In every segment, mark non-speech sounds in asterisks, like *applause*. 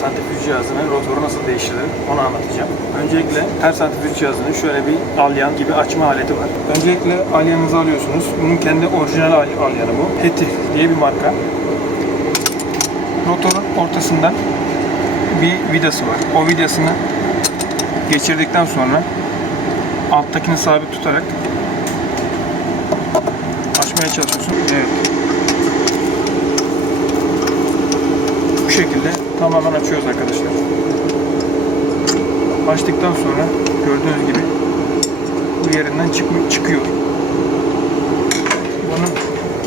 santrifüj cihazının rotoru nasıl değiştirilir onu anlatacağım. Öncelikle her santrifüj cihazının şöyle bir alyan gibi açma aleti var. Öncelikle alyanınızı alıyorsunuz. Bunun kendi orijinal al- alyanı bu. Hetif diye bir marka. Rotorun ortasından bir vidası var. O vidasını geçirdikten sonra alttakini sabit tutarak açmaya çalışıyorsun. Evet. Şekilde tamamen açıyoruz arkadaşlar. Açtıktan sonra gördüğünüz gibi bu yerinden çıkmıyor, çıkıyor. Bunun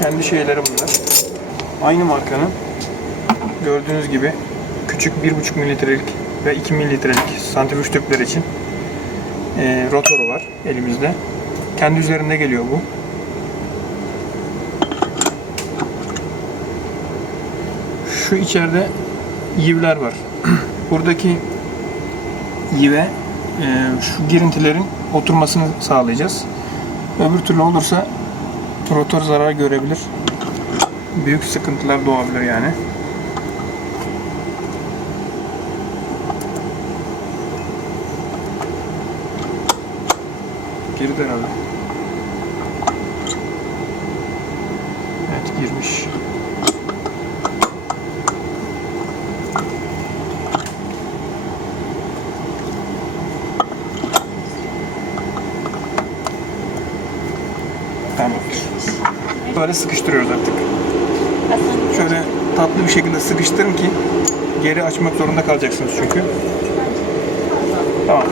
kendi şeyleri bunlar. Aynı markanın gördüğünüz gibi küçük 1,5 mililitrelik ve 2 mililitrelik santrifüj tüpler için e, rotoru var elimizde. Kendi üzerinde geliyor bu. Şu içeride yivler var. *clears throat* Buradaki yive e, şu girintilerin oturmasını sağlayacağız. Öbür türlü olursa rotor zarar görebilir. Büyük sıkıntılar doğabilir yani. Girdi herhalde. Evet girmiş. Tamamdır. Böyle sıkıştırıyoruz artık. Şöyle tatlı bir şekilde sıkıştırın ki geri açmak zorunda kalacaksınız çünkü. Tamam.